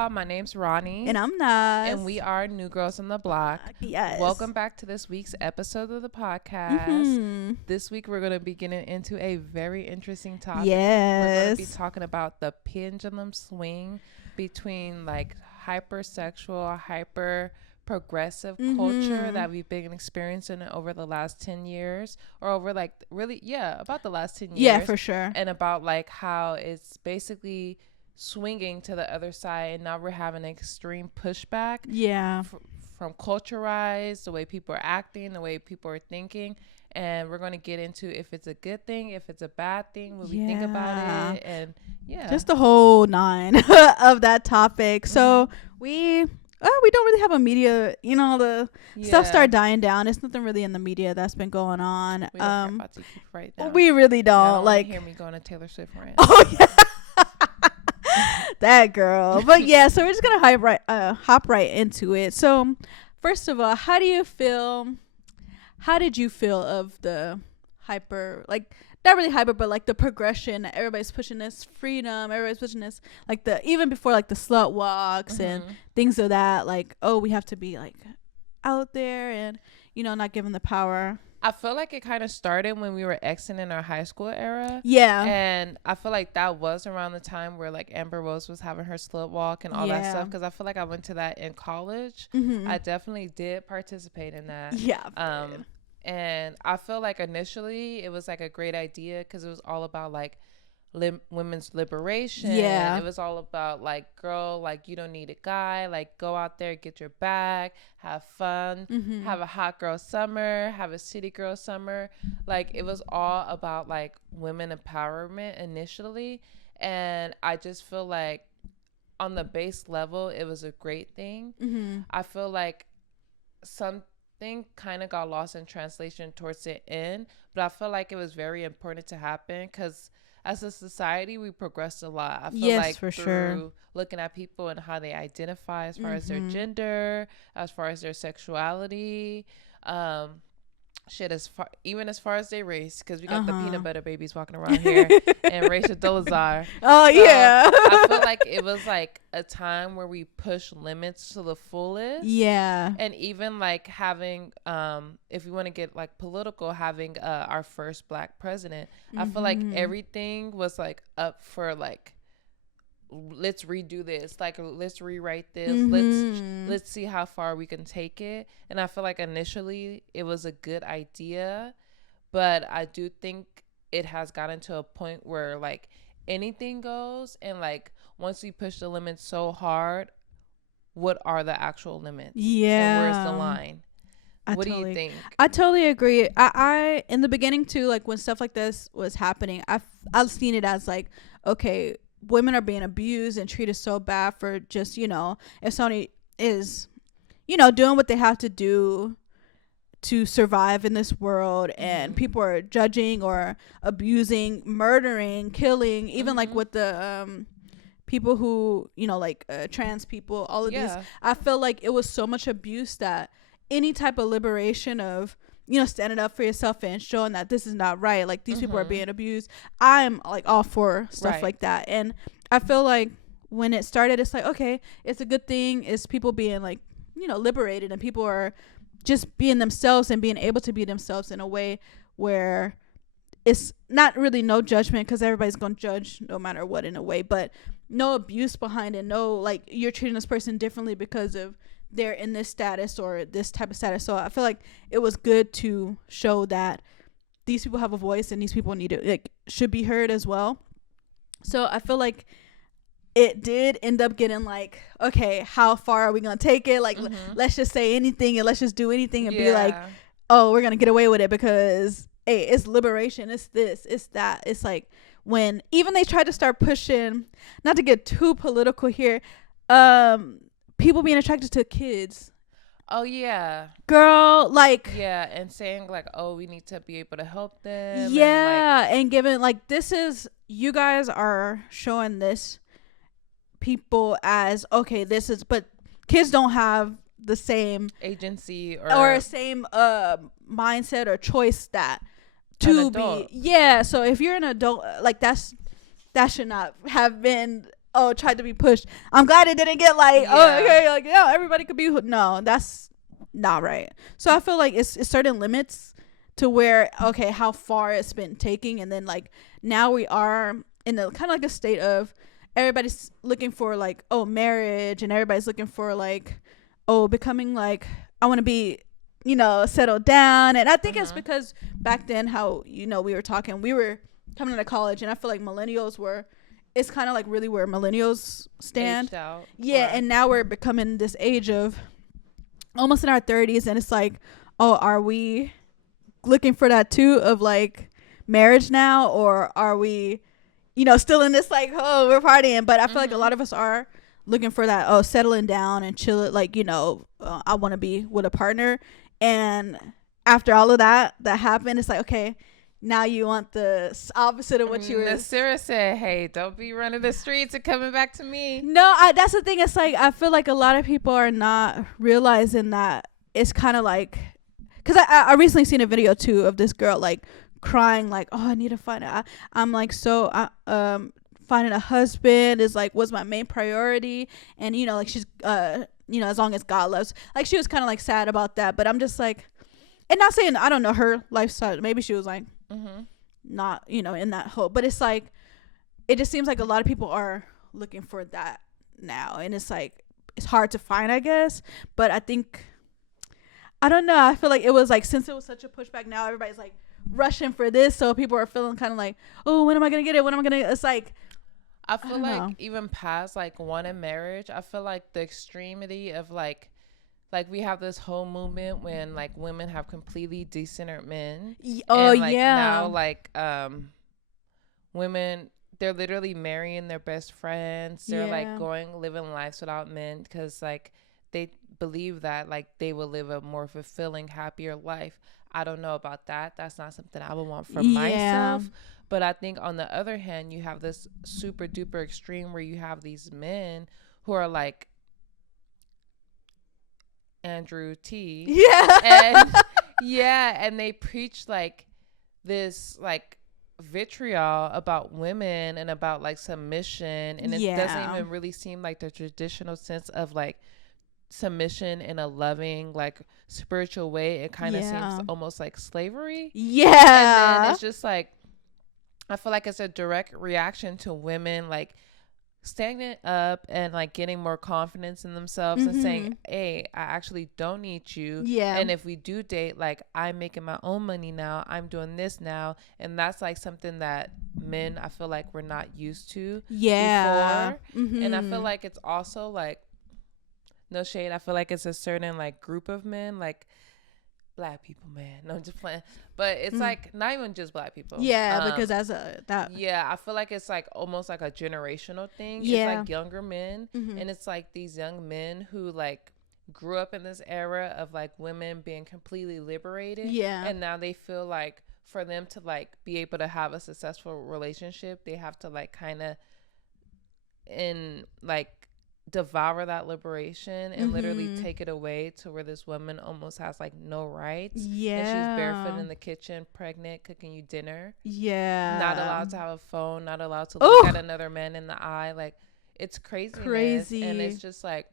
y'all. My name's Ronnie. And I'm Nas. And we are New Girls on the Block. Yes. Welcome back to this week's episode of the podcast. Mm-hmm. This week we're going to be getting into a very interesting topic. Yes. We're going to be talking about the pendulum swing between like hypersexual, hyper progressive culture that we've been experiencing over the last 10 years or over like about the last 10 years. Yeah, for sure. And about like how it's basically swinging to the other side, and now we're having an extreme pushback from culturized, the way people are acting, the way people are thinking. And we're going to get into if it's a good thing, if it's a bad thing, what we think about it, and just the whole nine of that topic. So we don't really have a media, the stuff started dying down. It's nothing really in the media that's been going on. We don't care about to keep right down. We really don't. I don't like hear me going to Taylor Swift rant. Oh yeah. That girl. But yeah, so we're just gonna hop right into it. So first of all, how did you feel of the hyper, like not really hyper, but like the progression? Everybody's pushing this freedom, everybody's pushing this, like even before like the slut walks and things of that, like, oh, we have to be like out there and not given the power. I feel like it kind of started when we were exiting our high school era. Yeah. And I feel like that was around the time where like Amber Rose was having her slut walk and all that stuff. Because I feel like I went to that in college. I definitely did participate in that. Yeah. And I feel like initially it was like a great idea because it was all about like women's liberation. Yeah. It was all about like, girl, like you don't need a guy, like go out there, get your bag, have fun, have a hot girl summer, have a city girl summer. Like it was all about like women empowerment initially. And I just feel like on the base level it was a great thing. I feel like something kind of got lost in translation towards the end, but I feel like it was very important to happen because as a society, we progressed a lot. I feel like for through sure. looking at people and how they identify as far as their gender, as far as their sexuality, even as far as their race, because we got the peanut butter babies walking around here and Rachel Dolezal. I feel like it was like a time where we push limits to the fullest. Yeah. And even like having, if we want to get like political, having our first Black president, I feel like everything was like up for like, let's redo this, like let's rewrite this, let's see how far we can take it. And I feel like initially it was a good idea, but I do think it has gotten to a point where like anything goes, and like once we push the limits so hard, what are the actual limits? And where's the line? What do you think? I totally agree. I in the beginning too, like when stuff like this was happening, I've seen it as like, okay, women are being abused and treated so bad for just, if somebody is, doing what they have to do to survive in this world, and people are judging or abusing, murdering, killing, even like with the people who, like trans people, all of these. I feel like it was so much abuse that any type of liberation of, standing up for yourself and showing that this is not right, like these people are being abused, I'm like all for stuff like that. And I feel like when it started, it's like, okay, it's a good thing, it's people being like, liberated, and people are just being themselves and being able to be themselves in a way where it's not really no judgment, because everybody's gonna judge no matter what in a way, but no abuse behind it, no like you're treating this person differently because of they're in this status or this type of status. So I feel like it was good to show that these people have a voice and these people should be heard as well. So I feel like it did end up getting like, okay, how far are we gonna take it? Like let's just say anything and let's just do anything and be like, oh, we're gonna get away with it because hey, it's liberation, it's this, it's that. It's like when even they tried to start pushing, not to get too political here, people being attracted to kids. Oh yeah, girl, like and saying like, oh, we need to be able to help them. And given like this is, you guys are showing this people as okay, this is, but kids don't have the same agency or same mindset or choice that to be. So if you're an adult, like that should not have been tried to be pushed. I'm glad it didn't get like, oh, okay, like, yeah, everybody could be. No, that's not right. So I feel like it's certain limits to where, okay, how far it's been taking. And then like now we are in a kind of like a state of everybody's looking for like, oh, marriage, and everybody's looking for like, oh, becoming like, I want to be, settled down. And I think it's because back then how, we were talking, we were coming into college, and I feel like millennials were, it's kind of like really where millennials stand. Yeah. And now we're becoming this age of almost in our 30s, and it's like, oh, are we looking for that too of like marriage now, or are we still in this like, oh, we're partying? But I feel like a lot of us are looking for that, oh, settling down and chill it, like, I want to be with a partner. And after all of that happened, it's like, okay, now you want the opposite of what you were. Nasira said, hey, don't be running the streets and coming back to me. No, that's the thing. It's like, I feel like a lot of people are not realizing that it's kind of like, because I recently seen a video too of this girl like crying, like, oh, I need to find out. I'm like, so finding a husband is like, was my main priority. And, like she's, as long as God loves, like she was kind of like sad about that. But I'm just like, and not saying, I don't know her lifestyle. Maybe she was like, not, in that hope. But it's like, it just seems like a lot of people are looking for that now. And it's like, it's hard to find, I guess. But I think, I don't know. I feel like it was like, since it was such a pushback, now everybody's like rushing for this. So people are feeling kind of like, oh, when am I going to get it? When am I going to, it's like, I feel like even past like wanting marriage, I feel like the extremity of like we have this whole movement when like women have completely decentered men. Oh, and, like, yeah. Now like women, they're literally marrying their best friends. They're like living lives without men because like they believe that like they will live a more fulfilling, happier life. I don't know about that. That's not something I would want for myself. But I think on the other hand, you have this super duper extreme where you have these men who are like Andrew T. And they preach like this like vitriol about women and about like submission, and it doesn't even really seem like the traditional sense of like submission in a loving like spiritual way. It kind of seems almost like slavery. And then it's just like, I feel like it's a direct reaction to women like standing up and like getting more confidence in themselves and saying, hey, I actually don't need you. And if we do date, like I'm making my own money now, I'm doing this now. And that's like something that men, I feel like we're not used to before. And I feel like it's also like, no shade, I feel like it's a certain like group of men, like Black people, man. No, I'm just playing. But it's like not even just Black people. Because as I feel like it's like almost like a generational thing. It's like younger men, and it's like these young men who like grew up in this era of like women being completely liberated. And now they feel like for them to like be able to have a successful relationship, they have to like kind of devour that liberation and literally take it away to where this woman almost has like no rights. And she's barefoot in the kitchen, pregnant, cooking you dinner. Not allowed to have a phone, not allowed to look at another man in the eye. Like, it's crazy. And it's just like,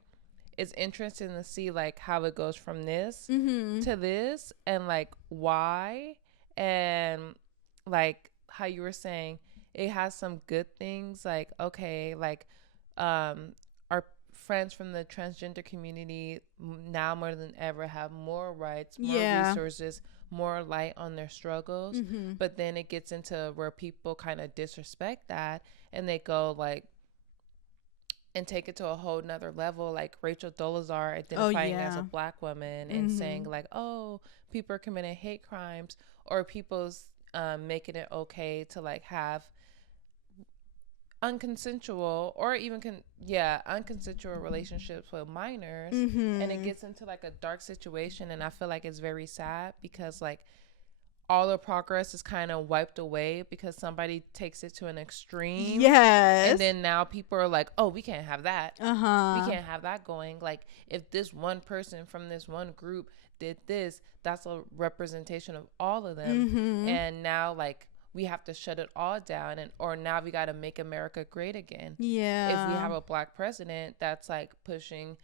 it's interesting to see like how it goes from this to this, and like why, and like how you were saying it has some good things, like okay, like our friends from the transgender community now more than ever have more rights, more resources, more light on their struggles. But then it gets into where people kind of disrespect that, and they go like and take it to a whole nother level, like Rachel Dolezal identifying as a Black woman and saying like, oh, people are committing hate crimes, or people's making it okay to like have unconsensual or even unconsensual relationships with minors. And it gets into like a dark situation, and I feel like it's very sad because like all the progress is kind of wiped away because somebody takes it to an extreme. And then now people are like, oh, we can't have that. We can't have that going. Like, if this one person from this one group did this, that's a representation of all of them. And now like we have to shut it all down, and or now we got to make America great again. Yeah. If we have a black president that's like pushing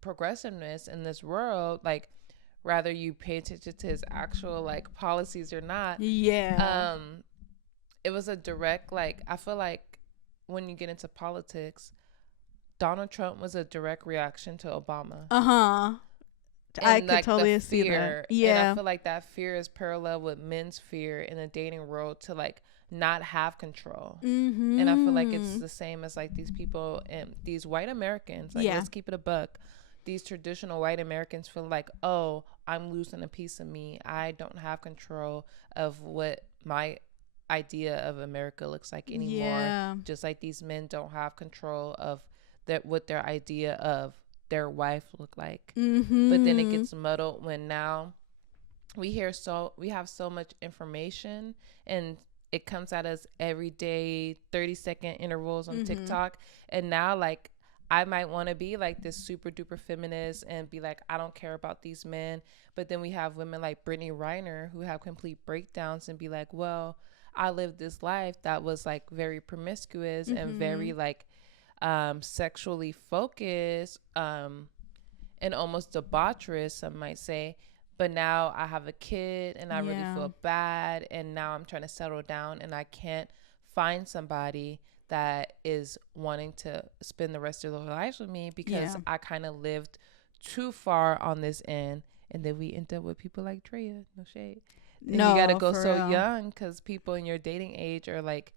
progressiveness in this world, like rather you pay attention to his actual like policies or not. Yeah. It was a direct, like, I feel like when you get into politics, Donald Trump was a direct reaction to Obama. I could totally see that. Yeah. And I feel like that fear is parallel with men's fear in the dating world to like not have control. Mm-hmm. And I feel like it's the same as like these people and these white Americans. Like, let's keep it a buck. These traditional white Americans feel like, oh, I'm losing a piece of me. I don't have control of what my idea of America looks like anymore. Yeah. Just like these men don't have control of what their idea of their wife look like. Mm-hmm. But then it gets muddled when now we have so much information, and it comes at us every day, 30-second intervals on TikTok. And now like I might want to be like this super duper feminist and be like, I don't care about these men. But then we have women like Brittany Reiner who have complete breakdowns and be like, well, I lived this life that was like very promiscuous and very like sexually focused and almost debaucherous, some might say. But now I have a kid and I really feel bad, and now I'm trying to settle down and I can't find somebody that is wanting to spend the rest of their lives with me because I kind of lived too far on this end. And then we end up with people like Drea. No shade. And you gotta go so young because people in your dating age are like,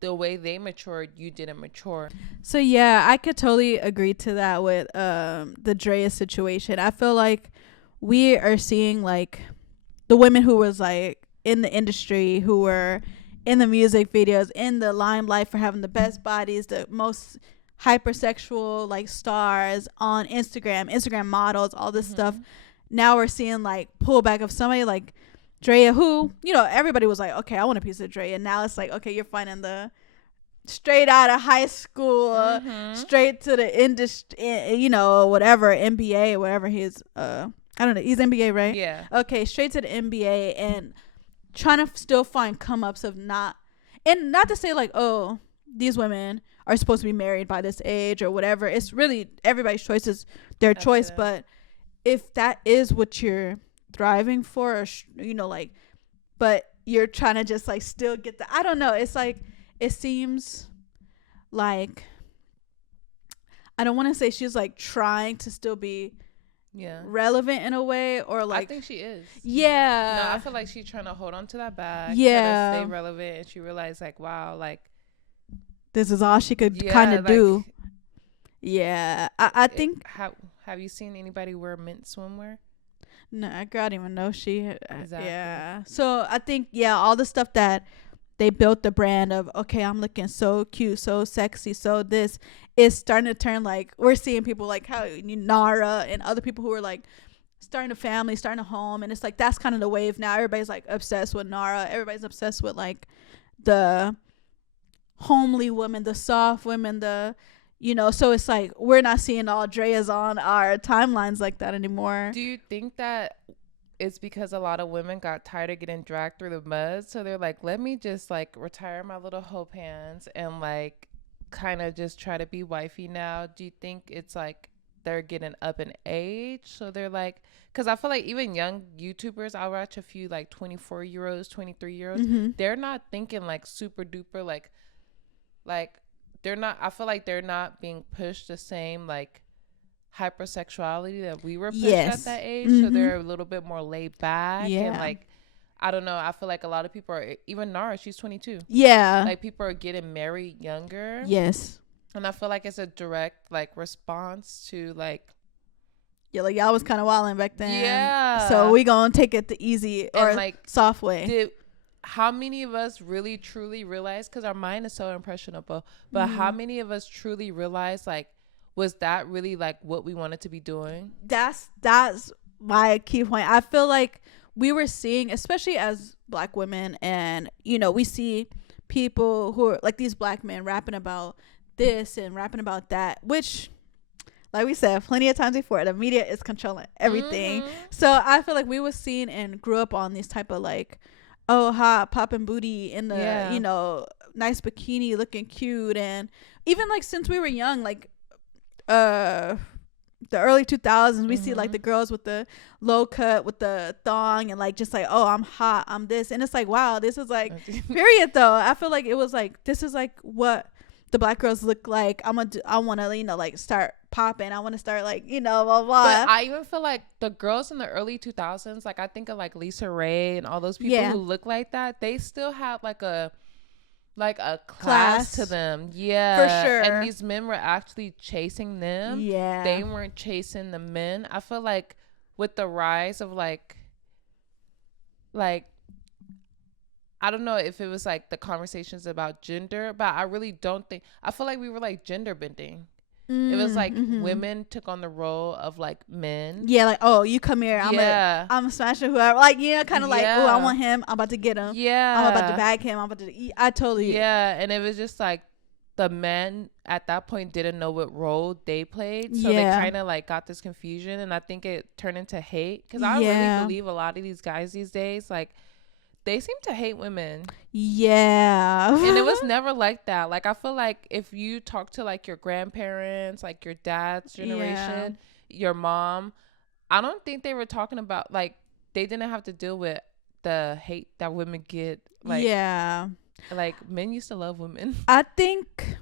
the way they matured, you didn't mature. So yeah, I could totally agree to that with the Drea situation. I feel like we are seeing like the women who was like in the industry, who were in the music videos, in the limelight for having the best bodies, the most hypersexual like stars on Instagram models, all this stuff. Now we're seeing like pullback of somebody like Drea, who, you know, everybody was like, okay, I want a piece of Drea. Now it's like, okay, you're finding the straight out of high school, straight to the industry, you know, whatever, NBA, whatever he's, I don't know, he's NBA, right? Yeah. Okay, straight to the NBA and trying to still find come-ups of not to say like, oh, these women are supposed to be married by this age or whatever. It's really everybody's choice is their choice. But if that is what you're thriving for, or you know, like, but you're trying to just like still get the, I don't know, it's like, it seems like, I don't want to say she's like trying to still be relevant in a way, or like, I think she is. No, I feel like she's trying to hold on to that bag, try to stay relevant, and she realized like, wow, like this is all she could kind of like, do. I think. Have you seen anybody wear mint swimwear? No, I didn't even know she. Exactly. Yeah. So I think all the stuff that they built the brand of, okay, I'm looking so cute, so sexy, so this is starting to turn like, we're seeing people like how Nara and other people who are like starting a family, starting a home, and it's like that's kind of the wave now. Everybody's like obsessed with Nara. Everybody's obsessed with like the homely women, the soft women, the, you know, so it's like we're not seeing all Dreas on our timelines like that anymore. Do you think that it's because a lot of women got tired of getting dragged through the mud, so they're like, let me just like retire my little hope hands and like kind of just try to be wifey now? Do you think it's like they're getting up in age, so they're like, because I feel like even young YouTubers, I'll watch a few like 24-year-olds, 23-year-olds, they're not thinking like super duper like they're not, I feel like they're not being pushed the same like hypersexuality that we were pushed at that age. So they're a little bit more laid back and like, I don't know, I feel like a lot of people are, even Nara, she's 22, like people are getting married younger, and I feel like it's a direct like response to like, like y'all was kind of wilding back then, so we gonna take it the easy or like soft way. How many of us really truly realize, because our mind is so impressionable, but how many of us truly realize like, was that really like what we wanted to be doing? That's my key point. I feel like we were seeing, especially as Black women, and you know, we see people who are like these Black men rapping about this and rapping about that, which, like we said plenty of times before, the media is controlling everything. So I feel like we were seeing and grew up on these type of like oh, hot popping booty in the Yeah. you know, nice bikini, looking cute. And even like since we were young, like uh the early 2000s, we see like the girls with the low cut with the thong and like just like, oh, I'm hot, I'm this. And it's like, wow, this is like period though. I feel like it was like, this is like what the black girls look like. I want to, you know, like start popping. I want to start like, you know, blah blah. But I even feel like the girls in the early 2000s, like I think of like Lisa Ray and all those people who look like that, they still have like a class to them. Yeah, for sure. And these men were actually chasing them. Yeah, they weren't chasing the men. I feel like with the rise of like I don't know if it was like the conversations about gender, but I really don't think, I feel like we were like gender bending. It was like women took on the role of like men. Yeah, like, oh, you come here, I'm smashing whoever. Like, yeah, kind of like, oh, I want him, I'm about to get him. Yeah, I'm about to bag him. I'm about to eat. I totally. Yeah, and it was just like the men at that point didn't know what role they played, so they kind of like got this confusion, and I think it turned into hate, because I really believe a lot of these guys these days, like, they seem to hate women. Yeah. And it was never like that. Like, I feel like if you talk to like your grandparents, like your dad's generation, your mom, I don't think they were talking about, like, they didn't have to deal with the hate that women get. Like, like men used to love women. I think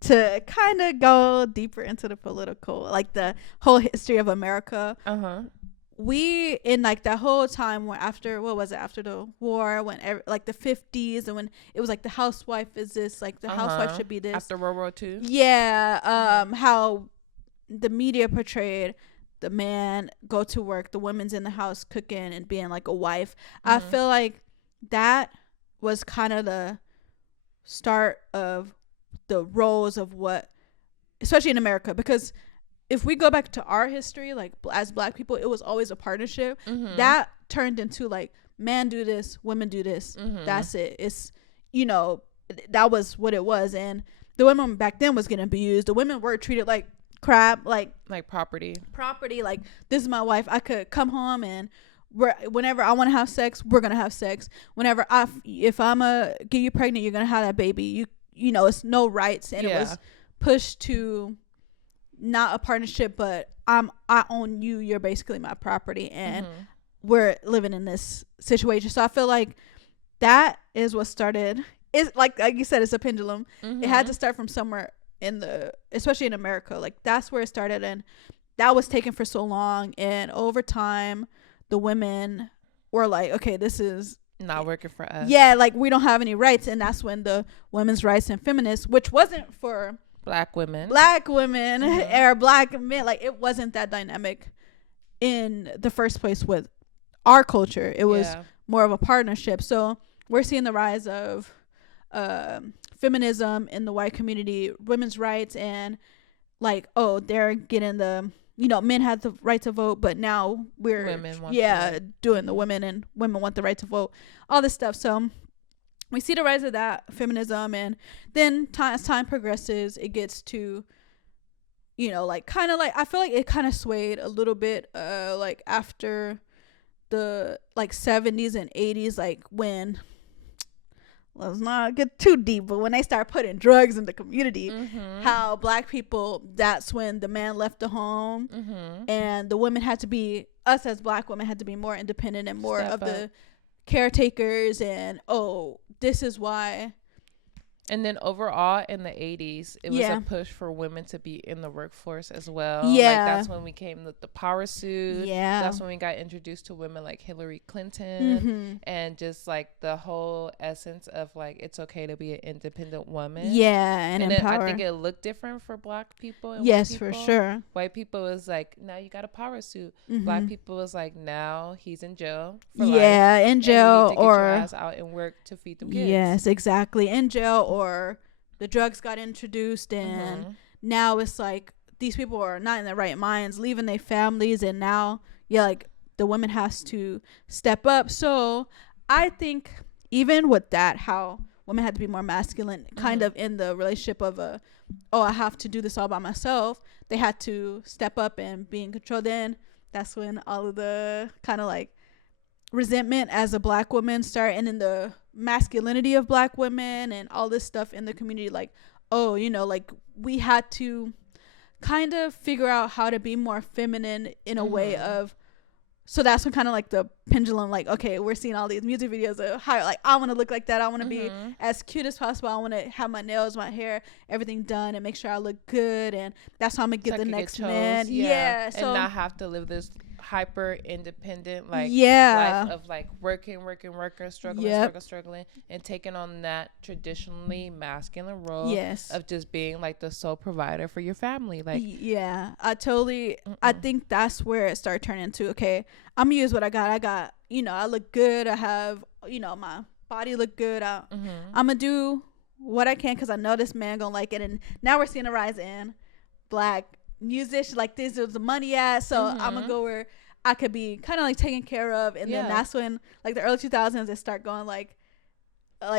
to kind of go deeper into the political, like the whole history of America. We, in like that whole time when after, what was it, after the war, when like the 50s, and when it was like the housewife is this, like the housewife should be this, after World War II. How the media portrayed the man go to work, the woman's in the house cooking and being like a wife. I feel like that was kind of the start of the roles of what, especially in America, because if we go back to our history, like as black people, it was always a partnership. That turned into like, man do this, women do this. That's it. It's, you know, that was what it was. And the women back then was getting abused. The women were treated like crap, like property. Like, this is my wife. I could come home and whenever I want to have sex, we're gonna have sex. Whenever if I'm get you pregnant, you're gonna have that baby. You know, it's no rights, and it was pushed to not a partnership, but I own you. You're basically my property, and we're living in this situation. So I feel like that is what started. Is like you said, it's a pendulum. It had to start from somewhere especially in America. Like, that's where it started, and that was taken for so long. And over time, the women were like, okay, this is not working for us. Yeah, like, we don't have any rights. And that's when the women's rights and feminists, which wasn't for black women or black men, like, it wasn't that dynamic in the first place with our culture. It was more of a partnership. So we're seeing the rise of feminism in the white community, women's rights, and like, oh, they're getting the, you know, men had the right to vote, but now we're doing the women, and women want the right to vote, all this stuff. So we see the rise of that feminism, and then as time progresses, it gets to, you know, like, kind of like, I feel like it kind of swayed a little bit, like after the like 70s and 80s, like when, let's not get too deep, but when they start putting drugs in the community, how black people, that's when the man left the home, and the women had to be, us as black women had to be more independent and more of the caretakers, and this is why. And then overall in the 80s, it was a push for women to be in the workforce as well. Yeah. Like, that's when we came with the power suit. Yeah. That's when we got introduced to women like Hillary Clinton, and just like the whole essence of like, it's okay to be an independent woman. Yeah. And empower. I think it looked different for black people. And yes, white people. For sure. White people was like, now you got a power suit. Black people was like, now he's in jail for life. Yeah, in jail, or get your ass out and work to feed them kids. Yes, exactly. In jail, or the drugs got introduced, and now it's like these people are not in their right minds, leaving their families, and now like the woman has to step up. So I think even with that, how women had to be more masculine, kind of in the relationship of I have to do this all by myself, they had to step up and be in control. Then that's when all of the kind of like resentment as a black woman start, and then the masculinity of black women and all this stuff in the community, like, oh, you know, like we had to kind of figure out how to be more feminine in a way of, so that's when kind of like the pendulum, like, okay, we're seeing all these music videos of how, like, I want to look like that, I want to be as cute as possible, I want to have my nails, my hair, everything done, and make sure I look good, and that's how I'm gonna get the next man. Yeah, so, and not have to live this hyper independent life of like working, struggling, and taking on that traditionally masculine role of just being like the sole provider for your family. Like, I think that's where it started turning into, okay, I'm gonna use what I got, you know, I look good, I have, you know, my body look good, I'm gonna do what I can because I know this man gonna like it. And now we're seeing a rise in black musicians, like, this is the money at, so I'm gonna go where I could be kind of like taken care of. And then that's when, like, the early 2000s, it start going like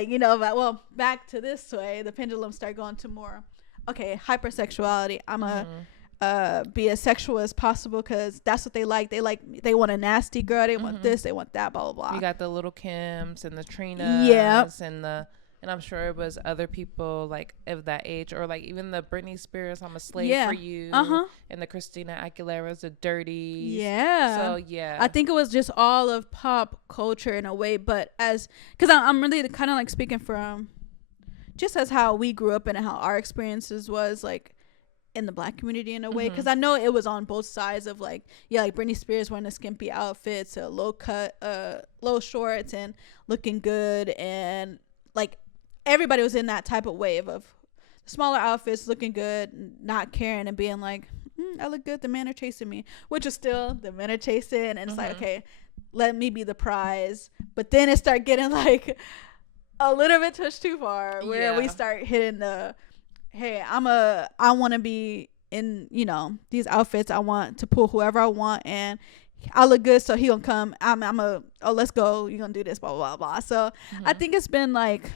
you know, well, back to this way, the pendulum start going to more, okay, hypersexuality, I'm a be as sexual as possible because that's what they like. They want a nasty girl, they want this, they want that, blah blah blah. You got the Little Kims and the Trinas, and I'm sure it was other people like of that age, or like even the Britney Spears, I'm a Slave for You, and the Christina Aguilera's, the Dirties. So I think it was just all of pop culture in a way, but because I'm really kind of like speaking from just as how we grew up and how our experiences was like in the black community in a way, because I know it was on both sides of like, like Britney Spears wearing the skimpy outfits, low cut, low shorts, and looking good, and like everybody was in that type of wave of smaller outfits, looking good, not caring, and being like, I look good, the men are chasing me, which is still, the men are chasing, and it's like, okay, let me be the prize. But then it start getting like a little bit pushed too far, where we start hitting the, hey, I want to be in, you know, these outfits, I want to pull whoever I want, and I look good, so he gonna come, let's go, you gonna do this, blah blah blah. So I think it's been like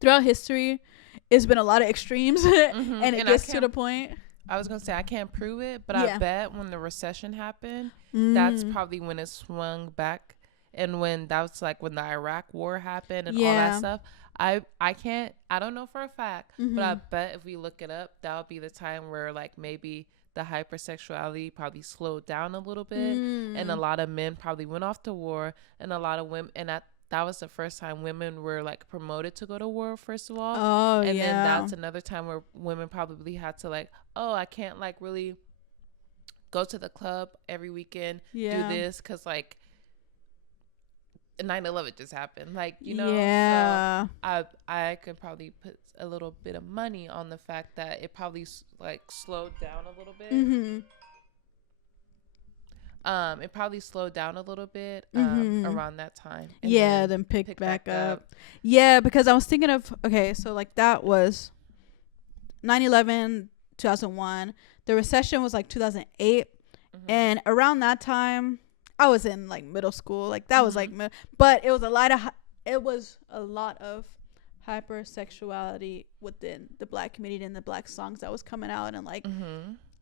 throughout history, it's been a lot of extremes, and it gets to the point. I was gonna say I can't prove it, but I bet when the recession happened, that's probably when it swung back, and when that was like when the Iraq War happened and all that stuff. I don't know for a fact, but I bet if we look it up, that would be the time where like maybe the hypersexuality probably slowed down a little bit, and a lot of men probably went off to war, and a lot of women, and that was the first time women were like promoted to go to war, first of all. And then that's another time where women probably had to like, oh, I can't like really go to the club every weekend, do this, because like 9/11 just happened, like, you know. So I could probably put a little bit of money on the fact that it probably like slowed down a little bit. It probably slowed down a little bit around that time. And then picked back up. Yeah, because I was thinking of, okay, so like that was 9/11, 2001. The recession was like 2008. And around that time, I was in like middle school. Like that was like, but it was a lot of hypersexuality within the black community and the black songs that was coming out, and like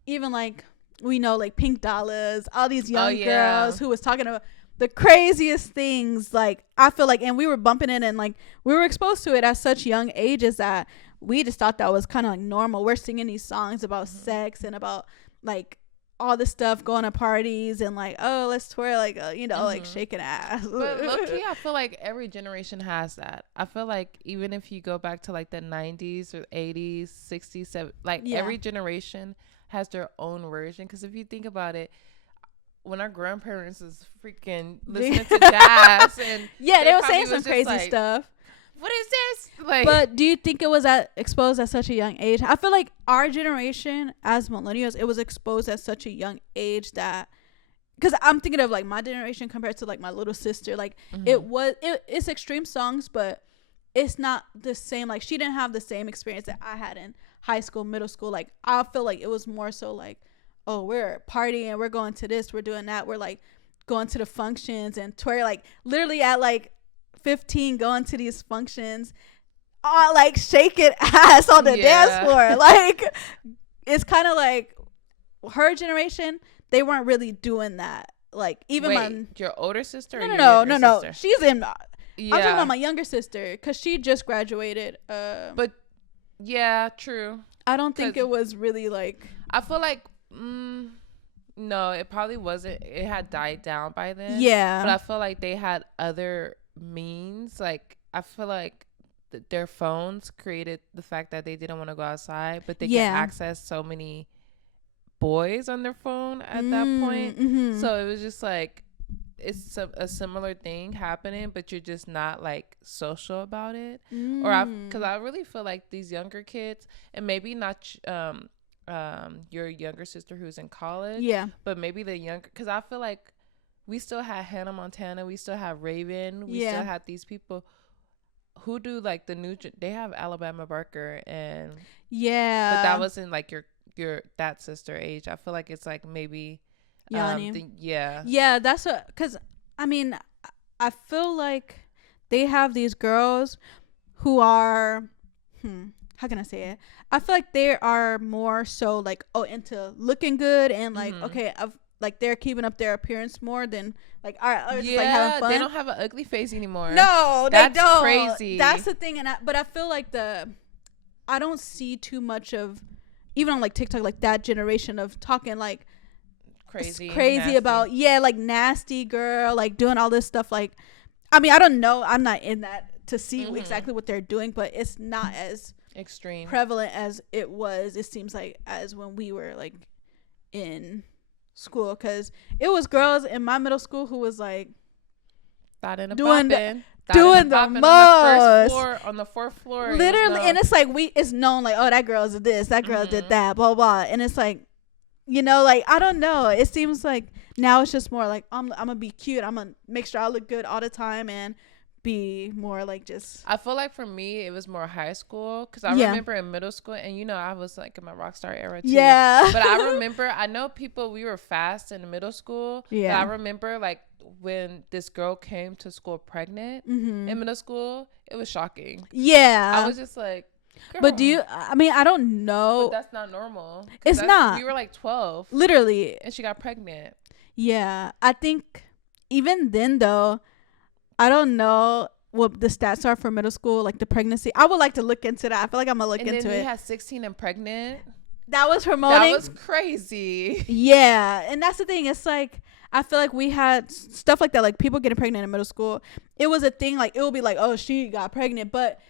even like, we know like Pink Dollars, all these young girls who was talking about the craziest things. Like I feel like, and we were bumping it, and like we were exposed to it at such young ages that we just thought that was kind of like normal. We're singing these songs about sex and about like all this stuff, going to parties, and like, oh, let's twirl, like, you know, like shaking ass. But low-key, I feel like every generation has that. I feel like even if you go back to like the 90s or 80s, 60s, 70s, like every generation has their own version. Because if you think about it, when our grandparents was freaking listening to jazz, and they were saying some crazy like, stuff. What is this? Like, but do you think it was exposed at such a young age? I feel like our generation as millennials, it was exposed at such a young age that, because I'm thinking of like my generation compared to like my little sister, like it's extreme songs, but it's not the same. Like she didn't have the same experience that I had in high school, middle school. Like I feel like it was more so like, oh, we're partying, we're going to this, we're doing that, we're like going to the functions and tour, like literally at like 15 going to these functions, all like shaking ass on the dance floor. Like it's kind of like her generation, they weren't really doing that. like even your older sister? Or no. sister? She's in. Yeah. I'm talking about my younger sister because she just graduated. But yeah, true. I don't think it was really like. I feel like no, it probably wasn't. It had died down by then. Yeah. But I feel like they had other means. Like I feel like their phones created the fact that they didn't want to go outside, but they can access so many boys on their phone at that point. Mm-hmm. So it was just like it's a similar thing happening, but you're just not like social about it. Or because I really feel like these younger kids, and maybe not your younger sister who's in college, but maybe the younger, because I feel like we still had Hannah Montana, we still have Raven, we still had these people who do like the new, they have Alabama Barker, and but that wasn't like your that sister age. I feel like it's like maybe that's what, because I mean I feel like they have these girls who are how can I say it? I feel like they are more so like into looking good and like like they're keeping up their appearance more than like just like having fun. They don't have an ugly face anymore. No, they don't. That's crazy. That's the thing, but I feel like I don't see too much of, even on like TikTok, like that generation of talking like crazy nasty. About like nasty girl, like doing all this stuff. Like, I mean, I don't know, I'm not in that to see exactly what they're doing, but it's not as extreme prevalent as it was, it seems like, as when we were like in school, because it was girls in my middle school who was like doing the most on the fourth floor, literally, and it's like it's known like, oh, that girl did this, that girl did that, blah blah, and it's like, you know, like I don't know, it seems like now it's just more like I'm gonna be cute, I'm gonna make sure I look good all the time and be more like just. I feel like for me it was more high school, because I remember in middle school, and you know I was like in my rock star era too, but I remember, I know people, we were fast in middle school, but I remember like when this girl came to school pregnant in middle school, it was shocking. I was just like, girl. But I mean, I don't know, but that's not normal. It's not. We were like 12 literally, and she got pregnant. I think even then though, I don't know what the stats are for middle school, like the pregnancy. I would like to look into that. I feel like I'm gonna look into it. And then we had 16 and pregnant. That was promoting. That was crazy. Yeah, and that's the thing. It's like I feel like we had stuff like that, like people getting pregnant in middle school. It was a thing. Like it would be like, oh, she got pregnant, but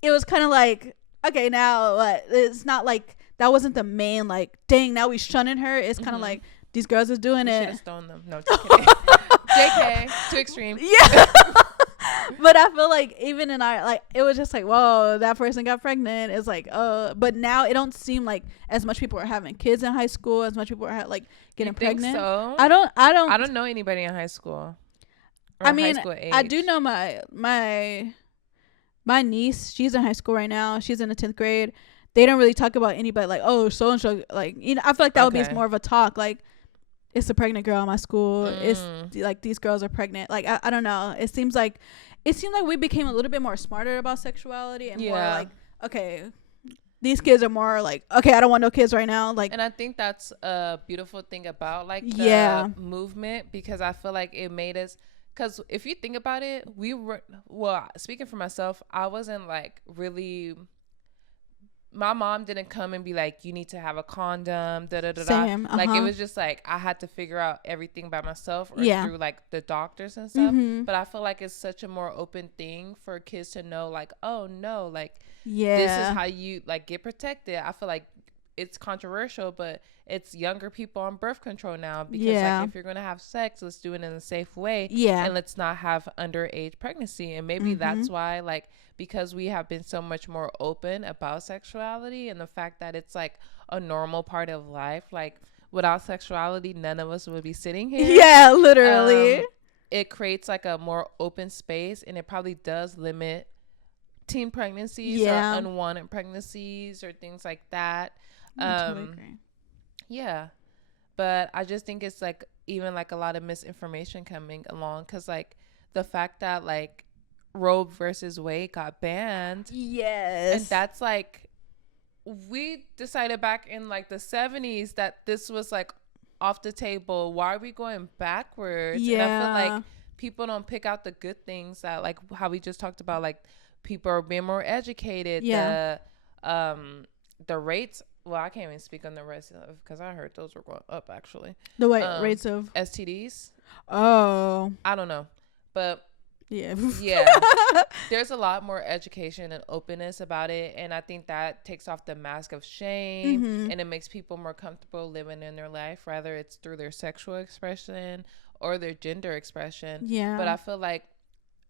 it was kind of like, okay, now what? It's not like that wasn't the main like, dang, now we shunning her. It's kind of like these girls is doing it. Should have stoned them. No, just kidding. JK, too extreme. Yeah. But I feel like even in our, like, it was just like, whoa, that person got pregnant. It's like, but now it don't seem like as much people are having kids in high school, as much people are like getting pregnant. So? I don't know anybody in high school. I mean, I do know my niece, she's in high school right now. She's in the 10th grade. They don't really talk about anybody like, oh, so and so, like, you know, I feel like that would be more of a talk, like, it's a pregnant girl in my school. It's like these girls are pregnant. Like I don't know. It seemed like we became a little bit more smarter about sexuality and more like, okay, these kids are more like, okay, I don't want no kids right now. Like, and I think that's a beautiful thing about like the movement, because I feel like it made us. Because if you think about it, we were, well, speaking for myself, I wasn't like really. My mom didn't come and be like, you need to have a condom, Same, like it was just like I had to figure out everything by myself or through like the doctors and stuff. But I feel like it's such a more open thing for kids to know, like, oh no, like this is how you like get protected. I feel like it's controversial, but it's younger people on birth control now, because like if you're gonna have sex, let's do it in a safe way, and let's not have underage pregnancy. And maybe that's why, like, because we have been so much more open about sexuality and the fact that it's like a normal part of life, like without sexuality none of us would be sitting here. Literally. It creates like a more open space, and it probably does limit teen pregnancies or unwanted pregnancies or things like that. I totally agree. Yeah, but I just think it's like even like a lot of misinformation coming along, because like the fact that like Roe versus Wade got banned, and that's like, we decided back in like the 70s that this was like off the table? Why are we going backwards? Yeah. And I feel like people don't pick out the good things that, like how we just talked about, like people are being more educated. Yeah. The rates. Well, I can't even speak on the rest of, because I heard those were going up actually. The rates of STDs. Oh. I don't know, but yeah. There's a lot more education and openness about it, and I think that takes off the mask of shame, and it makes people more comfortable living in their life, whether it's through their sexual expression or their gender expression. Yeah. But I feel like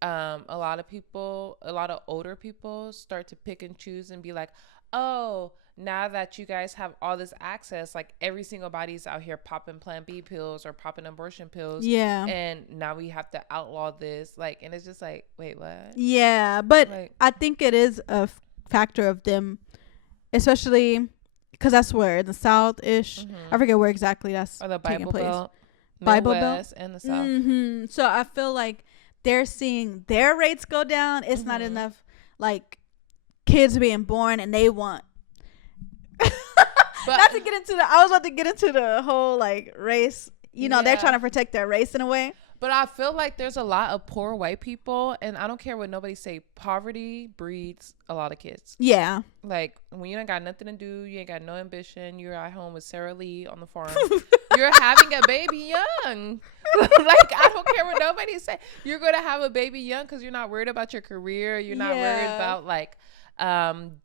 a lot of older people start to pick and choose and be like, oh, now that you guys have all this access, like every single body's out here popping Plan B pills or popping abortion pills. Yeah. And now we have to outlaw this. Like, and it's just like, wait, what? Yeah. But like, I think it is a factor of them, especially because that's where in the South-ish. I forget where exactly that's or the taking Bible place. Belt, Bible Midwest, Belt and the South. So I feel like they're seeing their rates go down. It's not enough, like, kids being born, and they want not to get into I was about to get into the whole like race, they're trying to protect their race in a way. But I feel like there's a lot of poor white people, and I don't care what nobody say, poverty breeds a lot of kids. Yeah. Like, when you ain't got nothing to do, you ain't got no ambition, you're at home with Sarah Lee on the farm, you're having a baby young. Like, I don't care what nobody say. You're going to have a baby young because you're not worried about your career. You're not worried about, like,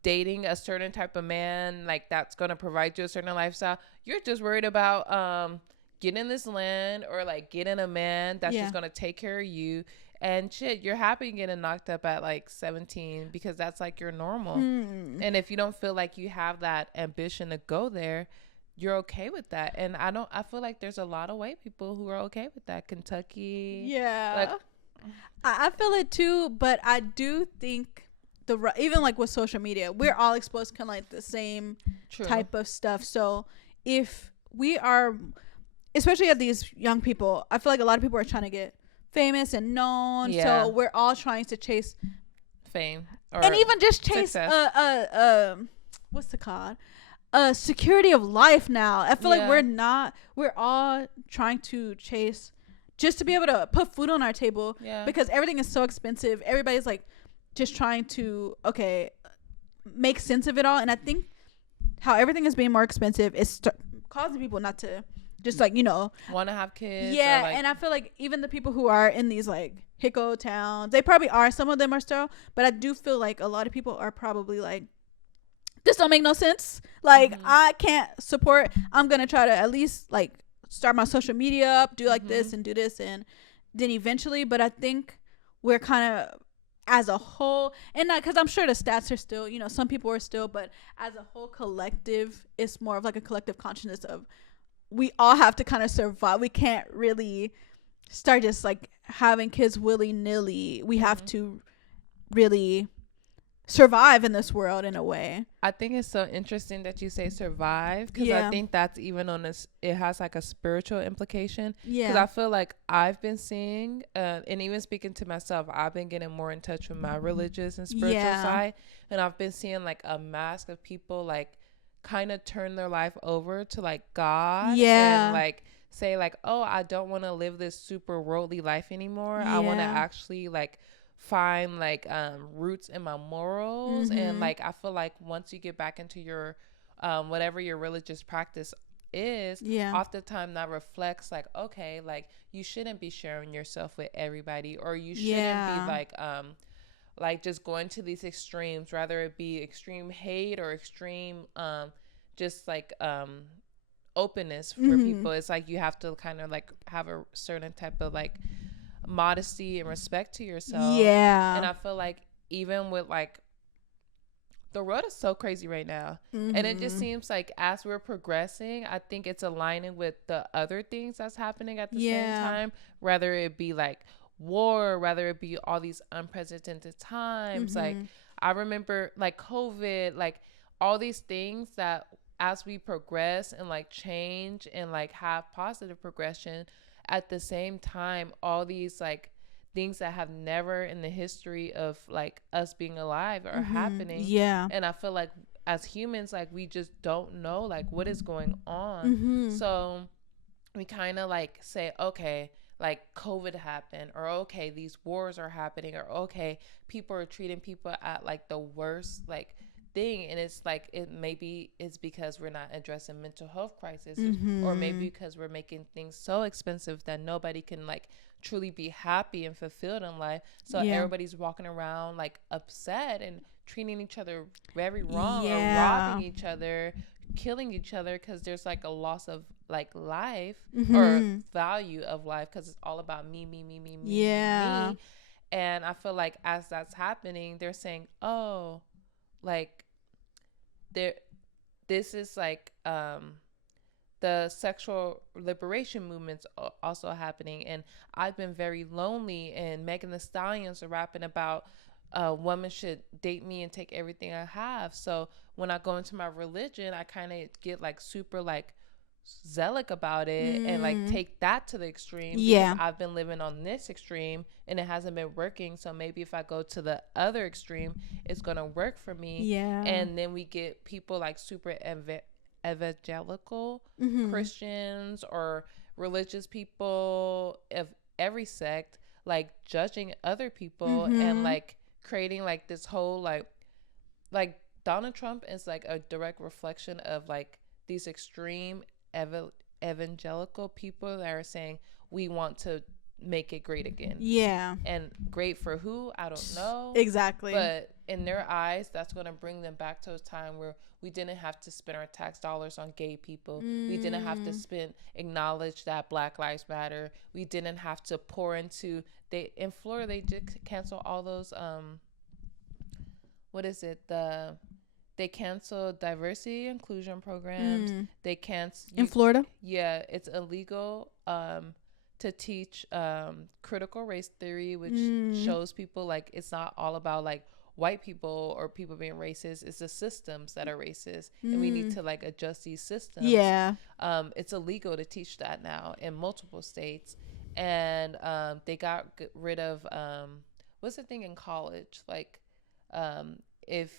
dating a certain type of man, like, that's going to provide you a certain lifestyle. You're just worried about getting this land, or like getting a man that's just gonna take care of you, and shit, you're happy getting knocked up at like 17 because that's like your normal. And if you don't feel like you have that ambition to go there, you're okay with that. And I feel like there's a lot of white people who are okay with that. Kentucky, like, I feel it too, but I do think even like with social media, we're all exposed to kind of like the same type of stuff. So if we are, especially at these young people, I feel like a lot of people are trying to get famous and known. So we're all trying to chase fame, and even just chase what's it called? Security of life now. I feel like we're all trying to chase just to be able to put food on our table, because everything is so expensive. Everybody's like just trying to make sense of it all. And I think how everything is being more expensive is causing people not to just like, want to have kids. And I feel like even the people who are in these like hicko towns, they probably are, some of them are sterile, but I do feel like a lot of people are probably like, this don't make no sense. Like, I can't support, I'm gonna try to at least like start my social media up, do like this and do this, and then eventually. But I think we're kind of, as a whole, and not because I'm sure the stats are still, some people are still, but as a whole collective, it's more of like a collective consciousness of, we all have to kind of survive. We can't really start just like having kids willy-nilly. We have to really survive in this world in a way. I think it's so interesting that you say survive, because I think that's even on this, it has like a spiritual implication. Because I feel like I've been seeing and even speaking to myself, I've been getting more in touch with my religious and spiritual side, and I've been seeing like a mask of people like kind of turn their life over to like God, and like say like, oh, I don't want to live this super worldly life anymore. I want to actually like find like roots in my morals. And like I feel like once you get back into your whatever your religious practice is, oftentimes that reflects like, okay, like you shouldn't be sharing yourself with everybody, or you shouldn't be like just going to these extremes, rather it be extreme hate or extreme just like openness for people. It's like you have to kind of like have a certain type of like modesty and respect to yourself. And I feel like even with like the world is so crazy right now, and it just seems like as we're progressing, I think it's aligning with the other things that's happening at the same time, whether it be like war, whether it be all these unprecedented times. Like I remember like COVID, like all these things that as we progress and like change and like have positive progression, at the same time all these like things that have never in the history of like us being alive are happening. And I feel like as humans, like we just don't know like what is going on. So we kind of like say, okay, like COVID happened, or okay, these wars are happening, or okay, people are treating people at like the worst like thing, and it's like it maybe it's because we're not addressing mental health crisis, or maybe because we're making things so expensive that nobody can like truly be happy and fulfilled in life. So everybody's walking around like upset and treating each other very wrong, or robbing each other, killing each other, because there's like a loss of like life or value of life, because it's all about me. And I feel like as that's happening, they're saying, oh, like there, this is like the sexual liberation movement's also happening, and I've been very lonely, and Megan Thee Stallions are rapping about women should date me and take everything I have. So when I go into my religion, I kind of get like super like zealot about it and like take that to the extreme, because I've been living on this extreme and it hasn't been working. So maybe if I go to the other extreme, it's gonna work for me. And then we get people like super evangelical Christians or religious people of every sect, like judging other people and like creating like this whole like Donald Trump is like a direct reflection of like these extreme evangelical people that are saying we want to make it great again. And great for who? I don't know. Exactly. But in their eyes, that's going to bring them back to a time where we didn't have to spend our tax dollars on gay people. We didn't have to acknowledge that Black Lives Matter. We didn't have to pour into, in Florida, they did cancel all those, they canceled diversity inclusion programs. They canceled in Florida. Yeah, it's illegal to teach critical race theory, which shows people like it's not all about like white people or people being racist. It's the systems that are racist, and we need to like adjust these systems. It's illegal to teach that now in multiple states, and they got rid of what's the thing in college, like if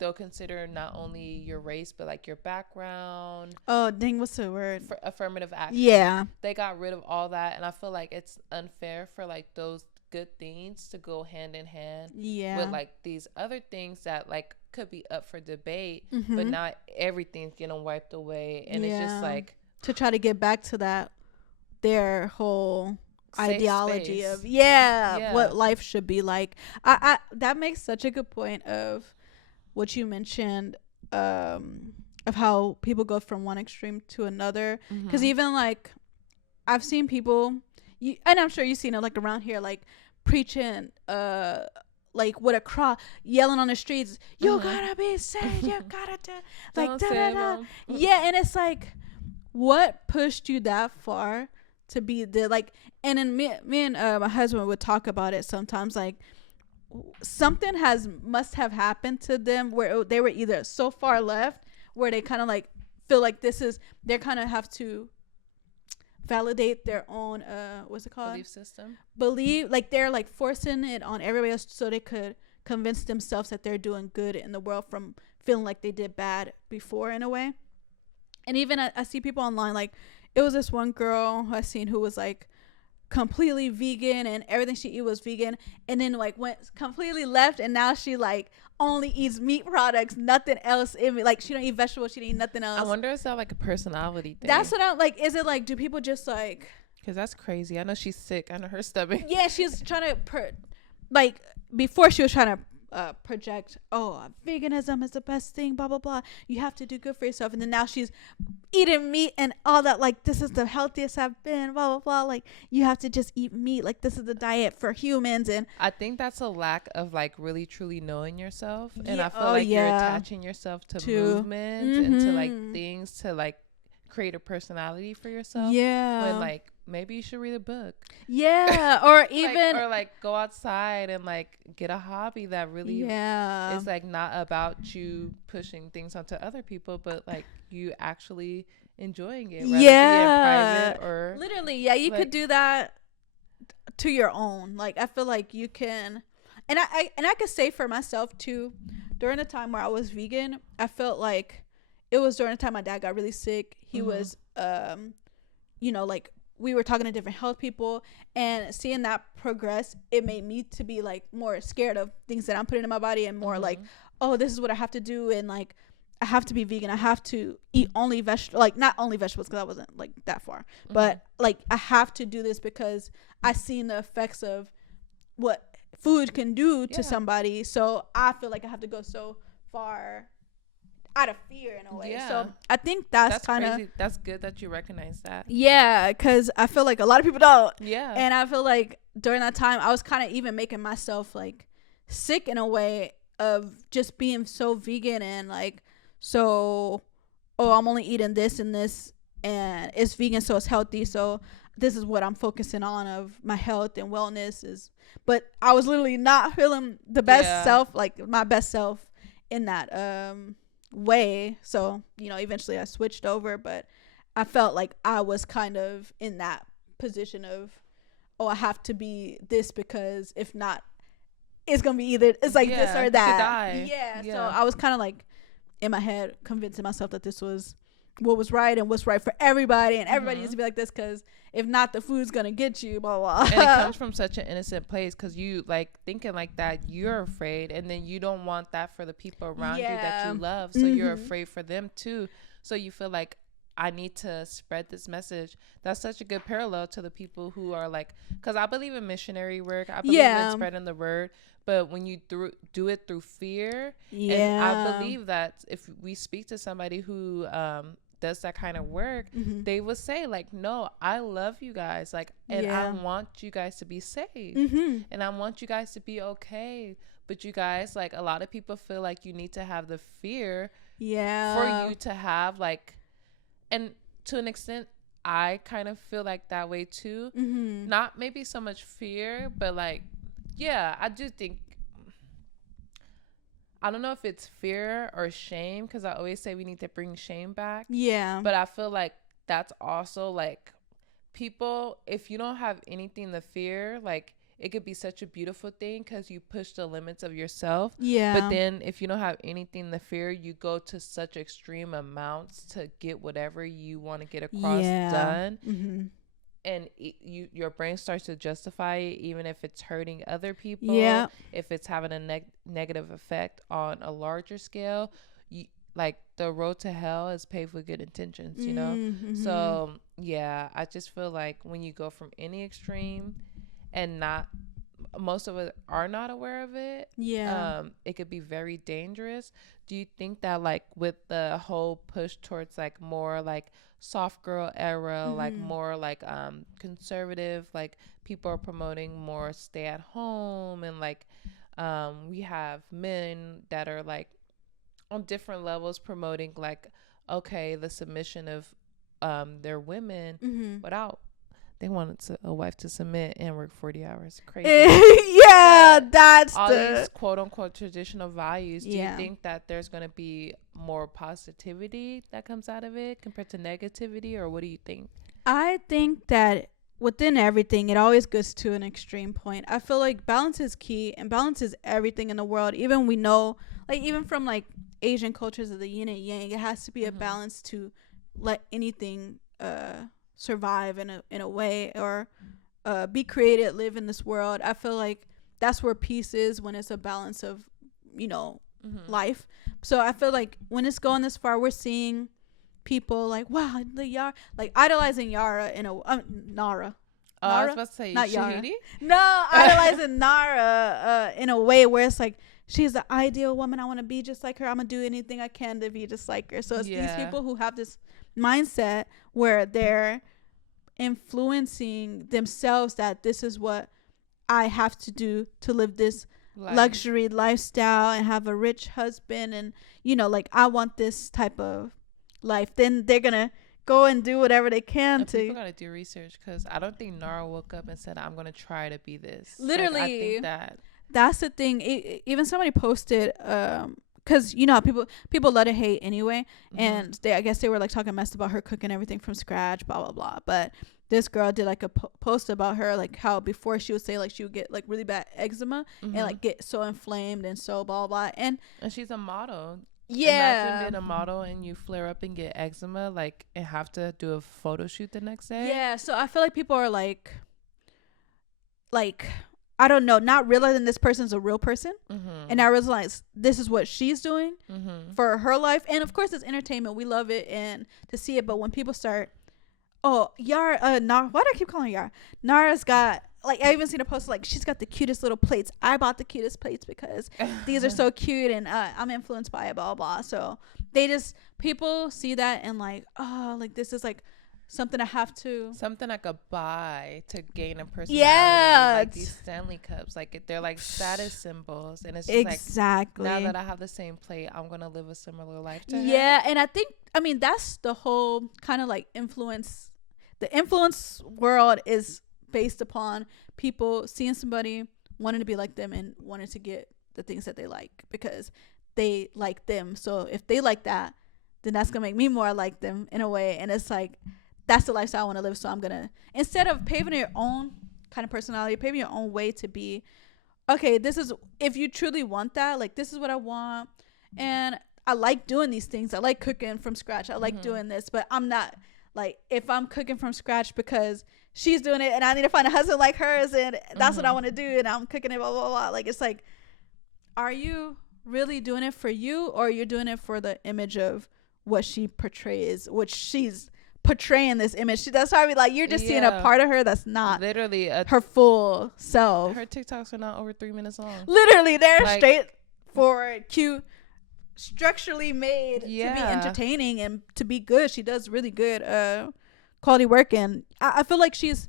they'll consider not only your race but like your background. Oh dang, what's the word? For affirmative action. They got rid of all that, and I feel like it's unfair for like those good things to go hand in hand with like these other things that like could be up for debate, but not everything's getting wiped away. And it's just like to try to get back to that their whole ideology space. Of what life should be like. I that makes such a good point of what you mentioned, of how people go from one extreme to another. Because even like I've seen people, and I'm sure you've seen it like around here, like preaching like with a cross, yelling on the streets, you gotta be saved, you gotta do like da da da. And it's like, what pushed you that far to be the like? And then me and my husband would talk about it sometimes, like something must have happened to them where they were either so far left where they kind of like feel like they kind of have to validate their own what's it called, belief system, like they're like forcing it on everybody else so they could convince themselves that they're doing good in the world from feeling like they did bad before, in a way. And even I see people online, like it was this one girl I seen who was like completely vegan and everything she eat was vegan, and then like went completely left, and now she like only eats meat products, nothing else. Like she don't eat vegetables, she don't eat nothing else. I wonder, is that like a personality thing? That's what I'm like. Is it like, do people just like, because that's crazy. I know she's sick. I know her stomach. She's trying to like before she was trying to project, veganism is the best thing, blah blah blah, you have to do good for yourself. And then now she's eating meat and all that, like this is the healthiest I've been, blah blah blah, like you have to just eat meat, like this is the diet for humans. And I think that's a lack of like really truly knowing yourself. And I feel like you're attaching yourself to movements and to like things to like create a personality for yourself. When like maybe you should read a book. Or even or like go outside and like get a hobby that really is like not about you pushing things onto other people, but like you actually enjoying it. Rather be in private or literally you like, could do that to your own. Like I feel like you can, and I could say for myself too, during the time where I was vegan, I felt like it was during the time my dad got really sick. He was like we were talking to different health people, and seeing that progress, it made me to be like more scared of things that I'm putting in my body, and more like, oh, this is what I have to do, and like I have to be vegan, I have to eat only vegetables, like not only vegetables because I wasn't like that far, but like I have to do this because I seen the effects of what food can do to somebody. So I feel like I have to go so far out of fear in a way. So I think that's kind of, that's good that you recognize that. Yeah, because I feel like a lot of people don't. Yeah. And I feel like during that time I was kind of even making myself like sick in a way of just being so vegan, and like, so, oh, I'm only eating this and this, and it's vegan, so it's healthy, so this is what I'm focusing on of my health and wellness is. But I was literally not feeling the best self, like my best self in that way. So, eventually I switched over, but I felt like I was kind of in that position of, oh, I have to be this, because if not, it's gonna be either it's like this or that. Yeah. So I was kind of like in my head convincing myself that this was what was right and what's right for everybody, and everybody needs to be like this, because if not, the food's gonna get you, blah blah. And it comes from such an innocent place, because you like thinking like that, you're afraid, and then you don't want that for the people around you that you love, so you're afraid for them too, so you feel like, I need to spread this message. That's such a good parallel to the people who are like, because I believe in missionary work, I believe in spreading the word, but when you do it through fear, and I believe that if we speak to somebody who does that kind of work, they will say like, no, I love you guys, like, and I want you guys to be safe, and I want you guys to be okay, but you guys, like, a lot of people feel like you need to have the fear for you to have like, and to an extent I kind of feel like that way too, not maybe so much fear, but like, I do think, I don't know if it's fear or shame, because I always say we need to bring shame back. But I feel like that's also like, people, if you don't have anything to fear, like, it could be such a beautiful thing because you push the limits of yourself. But then if you don't have anything to fear, you go to such extreme amounts to get whatever you want to get across done. And your brain starts to justify it, even if it's hurting other people, if it's having a negative effect on a larger scale. Like, the road to hell is paved with good intentions, you know? So I just feel like when you go from any extreme, and most of us are not aware of it, it could be very dangerous. Do you think that, like, with the whole push towards like more like soft girl era, like more like conservative, like, people are promoting more stay at home, and like we have men that are like on different levels promoting like, okay, the submission of their women without, they wanted a wife to submit and work 40 hours. Crazy. That's all these quote unquote traditional values. Do you think that there's going to be more positivity that comes out of it compared to negativity, or what do you think? I think that within everything, it always goes to an extreme point. I feel like balance is key, and balance is everything in the world. Even we know, like, even from like Asian cultures of the yin and yang, it has to be a balance to let anything survive in a way, or be created, live in this world. I feel like that's where peace is, when it's a balance of life. So I feel like when it's going this far, we're seeing people like, wow, the Yara, like idolizing Yara in a Nara. I was about to say not Shahidi? Yara. No, idolizing Nara in a way where it's like, she's the ideal woman, I want to be just like her, I'm gonna do anything I can to be just like her. So it's these people who have this mindset where they're influencing themselves that this is what I have to do to live this luxury lifestyle and have a rich husband, and like, I want this type of life. Then they're gonna go and do whatever they can and to. People gotta do research, because I don't think Nara woke up and said, I'm gonna try to be this. Literally, like, I think that's the thing. Even somebody posted because people love to hate anyway, and I guess they were like talking mess about her cooking everything from scratch, blah blah blah. But this girl did like a post about her, like how before she would say like she would get like really bad eczema and like get so inflamed and so blah blah, and she's a model. Imagine being a model and you flare up and get eczema, like, and have to do a photo shoot the next day. Yeah, so I feel like people are like I don't know, not realizing this person's a real person, and I realize this is what she's doing for her life. And of course, it's entertainment. We love it and to see it. But when people start, oh, Yara, why do I keep calling her Yara? Nara's got, like, I even seen a post like, she's got the cutest little plates. I bought the cutest plates because these are so cute, and I'm influenced by it, blah, blah, blah. So people see that and like, oh, like, this is like something I could buy to gain a personality. Yeah, like these Stanley cups, like they're like status symbols, and it's just exactly like, now that I have the same plate, I'm gonna live a similar life to her. Yeah, and I mean that's the whole kind of like influence. The influence world is based upon people seeing somebody, wanting to be like them, and wanting to get the things that they like because they like them. So if they like that, then that's gonna make me more like them in a way. And it's like, that's the lifestyle I want to live. So I'm gonna, instead of paving your own kind of personality, paving your own way to be, okay, this is, if you truly want that, like, this is what I want, and I like doing these things. I like cooking from scratch. I like doing this, but I'm not like, if I'm cooking from scratch because she's doing it and I need to find a husband like hers, and that's what I want to do, and I'm cooking it, blah, blah, blah. Like, it's like, are you really doing it for you, or you're doing it for the image of what she portrays, which she's portraying this image? That's why I be like, you're just seeing a part of her that's not literally her full self. Her TikToks are not over 3 minutes long. Literally, they're like, straightforward, cute, structurally made to be entertaining and to be good. She does really good quality work, and I feel like she's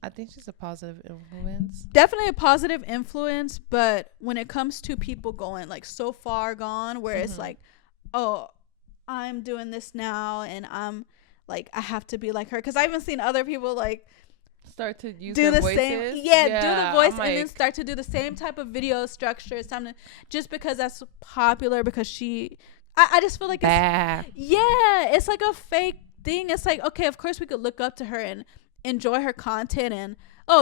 I think she's a positive influence. Definitely a positive influence, but when it comes to people going like so far gone where it's like, oh, I'm doing this now and I'm like, I have to be like her, because I've even seen other people like start to use do their the voices. same, do the voice, and then start to do the same type of video structure, something just because that's popular, because I just feel like it's like a fake thing. It's like, okay, of course we could look up to her and enjoy her content, and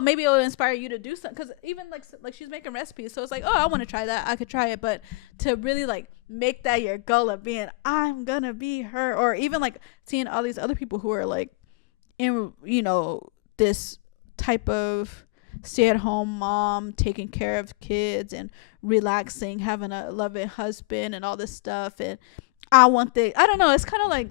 maybe it'll inspire you to do something, because even like she's making recipes, so it's like, I want to try that, I could try it. But to really like make that your goal of being, I'm gonna be her, or even like seeing all these other people who are like in, this type of stay-at-home mom, taking care of kids and relaxing, having a loving husband and all this stuff, and I don't know, it's kind of like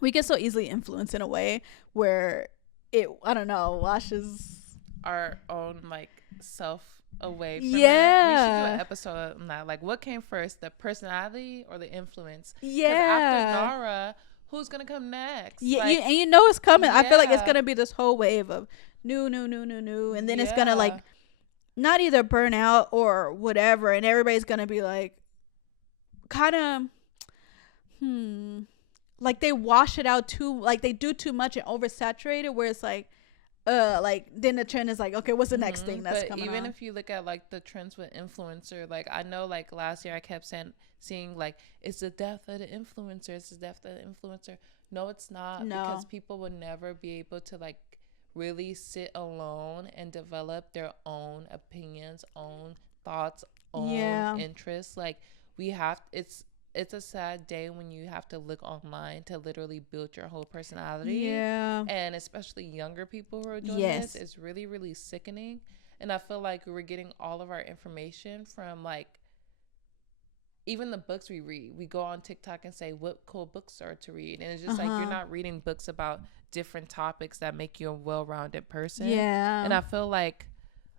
we get so easily influenced in a way where it, I don't know, washes our own like self away from it. We should do an episode on that, like, what came first, the personality or the influence? After Nara, who's gonna come next? And it's coming. I feel like it's gonna be this whole wave of new, and then it's gonna like not either burn out or whatever, and everybody's gonna be like kind of like they wash it out too, like they do too much and oversaturate it, where it's like then the trend is like, okay, what's the next thing that's coming even on? If you look at like the trends with influencer, like I know like last year I kept seeing like, it's the death of the influencer, it's the death of the influencer. No, it's not. Because people will never be able to like really sit alone and develop their own opinions, own thoughts, own interests. Like, it's a sad day when you have to look online to literally build your whole personality. And especially younger people who are doing this, it's really, really sickening. And I feel like we're getting all of our information from like, even the books we read. We go on TikTok and say what cool books are to read, and it's just like, you're not reading books about different topics that make you a well-rounded person. And I feel like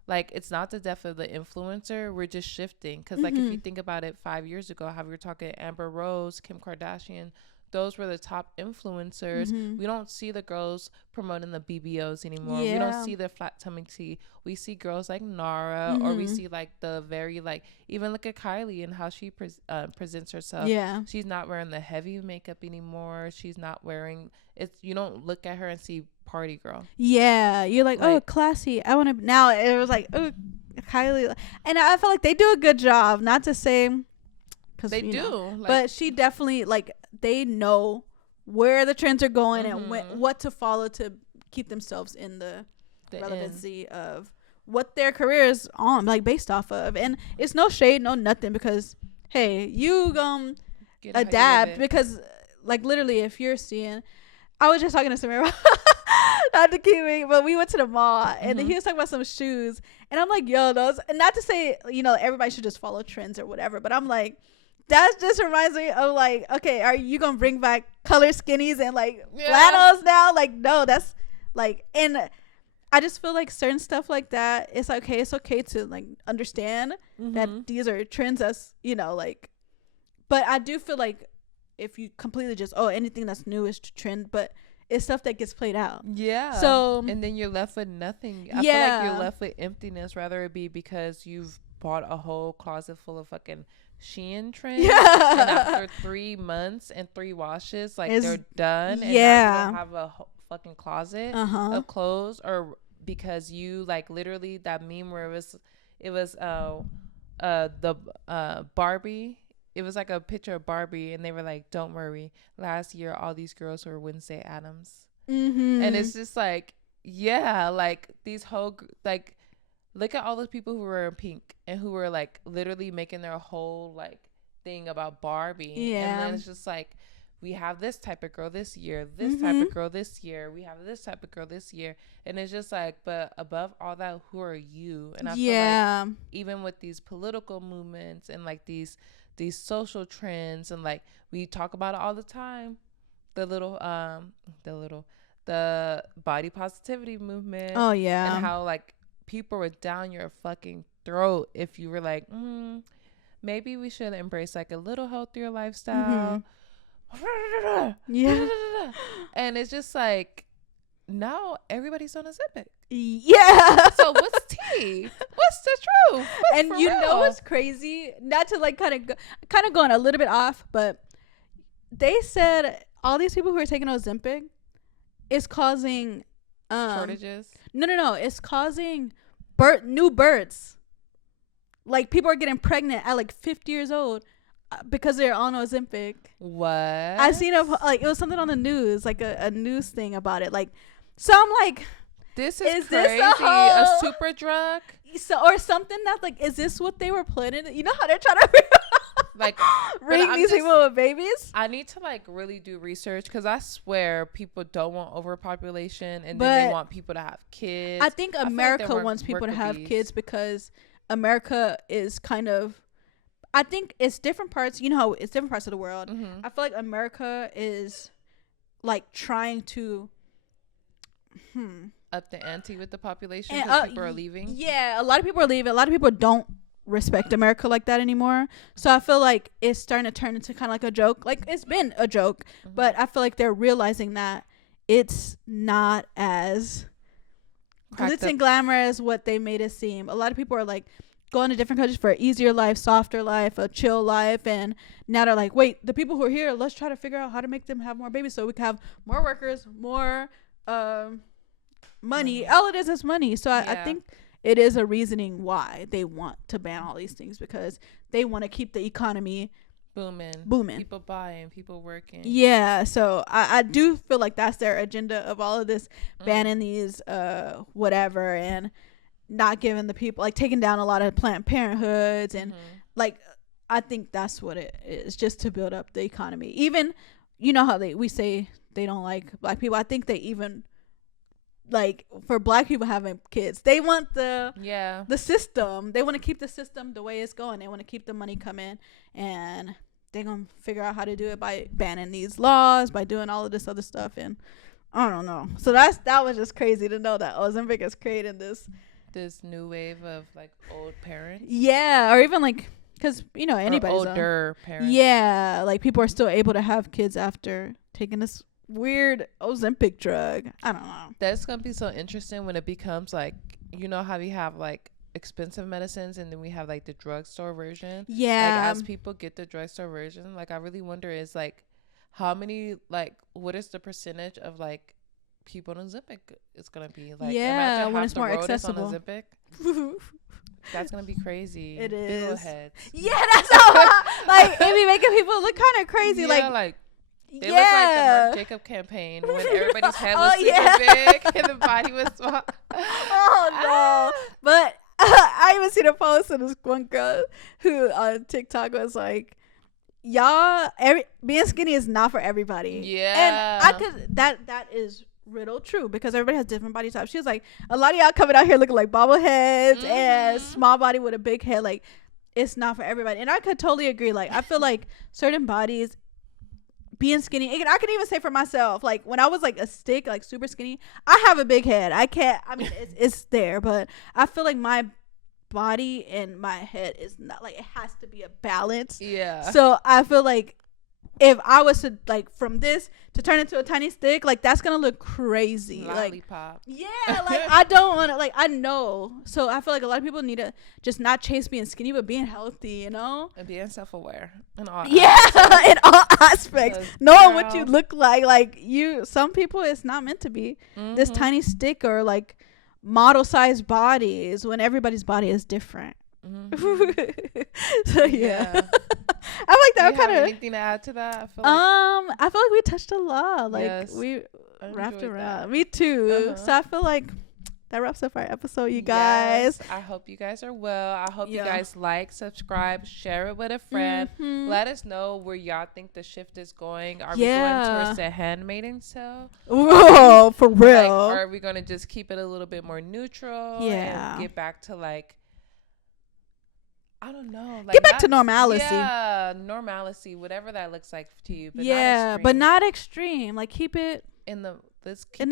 it's not the death of the influencer, we're just shifting, because like if you think about it, 5 years ago, how we were talking Amber Rose, Kim Kardashian, those were the top influencers. We don't see the girls promoting the BBOs anymore. We don't see the flat tummy tea. We see girls like Nara, or we see like the very like, even look at Kylie and how she presents herself. She's not wearing the heavy makeup anymore. She's not wearing it. You don't look at her and see party girl. You're like, oh, classy. I want to. Now it was like, oh, Kylie, and I feel like they do a good job. Not to say, because they do, but she definitely, like, they know where the trends are going and what to follow to keep themselves in the relevancy of what their career is on, like, based off of. And it's no shade, no nothing, because hey, you Get how you live adapt, it. because like literally if you're seeing, I was just talking to Samira not to keep it, but we went to the mall and then he was talking about some shoes and I'm like, yo, those, and not to say, you know, everybody should just follow trends or whatever, but I'm like, that just reminds me of like, okay, are you gonna bring back color skinnies and like flannels now? Like, no, that's like, and I just feel like certain stuff like that, it's like, okay, it's okay to like understand that these are trends that's, you know, like, but I do feel like if you completely just, oh, anything that's new is trend, but it's stuff that gets played out. Yeah. So, and then you're left with nothing. I feel like you're left with emptiness, rather it be because you've bought a whole closet full of fucking Shein trends. Yeah. And after 3 months and 3 washes, like they're done. And now you don't have a fucking closet of clothes, or because you like literally that meme where it was the Barbie. It was like a picture of Barbie and they were like, don't worry, last year all these girls were Wednesday Addams. And it's just like, yeah, like these whole like, look at all those people who were in pink and who were like literally making their whole like thing about Barbie. And then it's just like, we have this type of girl this year, this type of girl this year, we have this type of girl this year. And it's just like, but above all that, who are you? And I feel like even with these political movements and like these social trends, and like we talk about it all the time, the body positivity movement. Oh yeah. And how like people were down your fucking throat if you were like, maybe we should embrace like a little healthier lifestyle. Yeah. And it's just like, now everybody's on a Ozempic. Yeah. So what's tea? What's the truth? And you know what's crazy? Not to like kind of going a little bit off, but they said all these people who are taking Ozempic is causing shortages. No. It's causing new births. Like people are getting pregnant at like 50 years old because they're on Ozempic. What? I seen like it was something on the news, like a news thing about it. Like, so I'm like, this is crazy. A super drug? So, or something that's like, is this what they were planning? You know how they're trying to like bring these people with babies? I need to like really do research, because I swear people don't want overpopulation, and then they want people to have kids. I think America wants people to have kids because America is kind of, I think it's different parts, you know how it's different parts of the world. I feel like America is like trying to up the ante with the population, because people are leaving. Yeah, a lot of people are leaving. A lot of people don't respect America like that anymore. So I feel like it's starting to turn into kind of like a joke. Like, it's been a joke, but I feel like they're realizing that it's not as glitz and glamour as what they made it seem. A lot of people are like going to different countries for an easier life, softer life, a chill life, and now they're like, wait, the people who are here, let's try to figure out how to make them have more babies so we can have more workers, more money. All it is money. So I think it is a reasoning why they want to ban all these things, because they want to keep the economy booming, people buying, people working. Yeah, so I do feel like that's their agenda of all of this, banning these whatever, and not giving the people, like taking down a lot of Planned Parenthoods, and like I think that's what it is, just to build up the economy. Even, you know how we say they don't like black people. I think they even like, for black people having kids, they want the system. They want to keep the system the way it's going. They want to keep the money coming, and they're gonna figure out how to do it by banning these laws, by doing all of this other stuff. And I don't know. So that was just crazy to know that Ozempic is creating this new wave of like old parents. Yeah, or even like, because you know anybody's older parents. Yeah, like people are still able to have kids after taking this weird Ozempic drug. I don't know. That's gonna be so interesting when it becomes like, you know how we have like expensive medicines and then we have like the drugstore version. Yeah. Like, as people get the drugstore version, like I really wonder is like how many, like what is the percentage of like people on Ozempic it's gonna be like? Yeah, when it's more accessible. On Ozempic. That's gonna be crazy. It is. Big heads. Yeah, that's how like it be making people look kind of crazy. Yeah, like they look like the Marc Jacob campaign when everybody's head was super big and the body was small. Oh no! But I even seen a post of this one girl who on TikTok was like, y'all, being skinny is not for everybody. Yeah. And I could, that is riddle true, because everybody has different body types. She was like, a lot of y'all coming out here looking like bobbleheads and small body with a big head. Like, it's not for everybody. And I could totally agree. Like, I feel like certain bodies, being skinny, I can even say for myself, like when I was like a stick, like super skinny, I have a big head. I mean, it's there, but I feel like my body and my head is not, like, it has to be a balance. Yeah. So I feel like if I was to, like, from this to turn into a tiny stick, like, that's gonna look crazy. Lollipop. Like, yeah, like, I don't want to, like, I know. So I feel like a lot of people need to just not chase being skinny, but being healthy, you know? And being self-aware in all in all aspects. Knowing what you girl. look like some people, it's not meant to be this tiny stick or, like, model-sized bodies when everybody's body is different. So yeah. I like that. Do you have anything to add to that? I feel like we touched a lot. Like, yes, we wrapped around. That. Me too. So I feel like that wraps up our episode, you guys. Yes, I hope you guys are well. I hope you guys like, subscribe, share it with a friend. Let us know where y'all think the shift is going. Are we going towards the handmaiden tale? Oh, for real. Like, or are we going to just keep it a little bit more neutral? Yeah. And get back to, like, I don't know. Like, get back to normalcy. Yeah, normalcy, whatever that looks like to you. But but not extreme. Like, keep it in the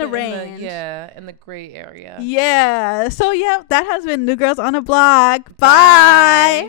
range. In the gray area. Yeah. So yeah, that has been New Girls on the Block. Bye.